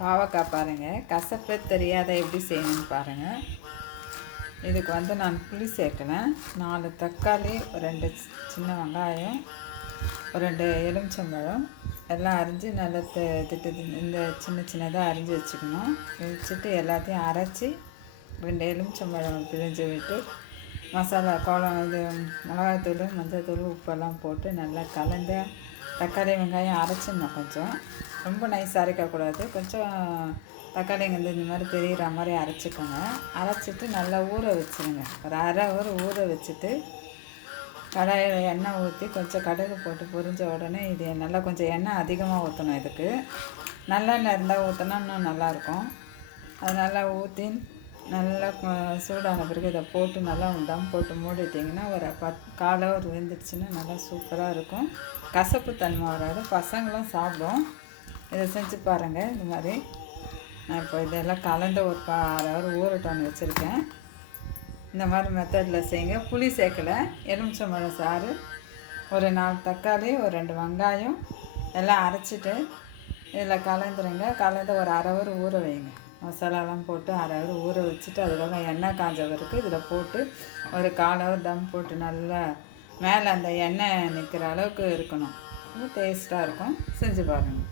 பாவக்காய் பாருங்கள், கசப்பு தெரியாத எப்படி செய்யணும்னு பாருங்கள். இதுக்கு நான் புளி சேர்க்கலேன். 4 தக்காளி, 2 சின்ன வெங்காயம், 2 எலுமிச்சம்பழம் எல்லாம் அரிஞ்சு நல்லா திட்டு இந்த சின்னதாக அரிஞ்சு வச்சுக்கணும். வச்சுட்டு எல்லாத்தையும் அரைச்சி 2 எலுமிச்சம்பழம் பிழிஞ்சு விட்டு மசாலா இது மிளகாய்த்தூள், மஞ்சள்தூள், உப்பெல்லாம் போட்டு நல்லா கலந்து தக்காளி வெங்காயம் அரைச்சிடணும். கொஞ்சம் ரொம்ப நைஸாக அரைக்கக்கூடாது. கொஞ்சம் தக்காளி இந்த மாதிரி தெரிகிற மாதிரி அரைச்சிக்கோங்க. அரைச்சிட்டு நல்லா ஊற வச்சுருங்க. ஒரு அரை ஊர் ஊற வச்சுட்டு கடாயில் எண்ணெய் ஊற்றி கொஞ்சம் கடுகு போட்டு பொரிஞ்ச உடனே இது நல்லா கொஞ்சம் எண்ணெய் அதிகமாக ஊற்றணும். இதுக்கு நல்லெண்ணெய் இருந்தால் ஊற்றினா இன்னும் நல்லாயிருக்கும். அது நல்லா ஊற்றி நல்லா சூடான பிறகு இதை போட்டு நல்லா தம் போட்டு மூடிட்டிங்கன்னா ஒரு காலை ஒரு வெந்துடுச்சுன்னா நல்லா சூப்பராக இருக்கும். கசப்பு தன்மை வராது, பசங்களும் சாப்பிடும். இதை செஞ்சு பாருங்கள். இந்த மாதிரி நான் இப்போ இதெல்லாம் கலந்து ஒரு 6 ஹவர் ஊறட்டோன்னு வச்சுருக்கேன். இந்த மாதிரி மெத்தடில் செய்யுங்க. புளி சேர்க்கலை, எலுமிச்சம்பழம் சாறு, ஒரு 4 தக்காளி, ஒரு 2 வெங்காயம் எல்லாம் அரைச்சிட்டு இதில் கலந்துருங்க. கலந்து ஒரு அரை ஹவர் ஊற வைங்க. மசாலாலாம் போட்டு அரை ஹவர் ஊற வச்சுட்டு அதுக்கப்புறம் எண்ணெய் காஞ்ச வரைக்கும் இதில் போட்டு ஒரு 1/4 ஹவர் தம் போட்டு நல்லா மேலே அந்த எண்ணெய் நிற்கிற அளவுக்கு இருக்கணும். டேஸ்ட்டாக இருக்கும். செஞ்சு பாருங்கள்.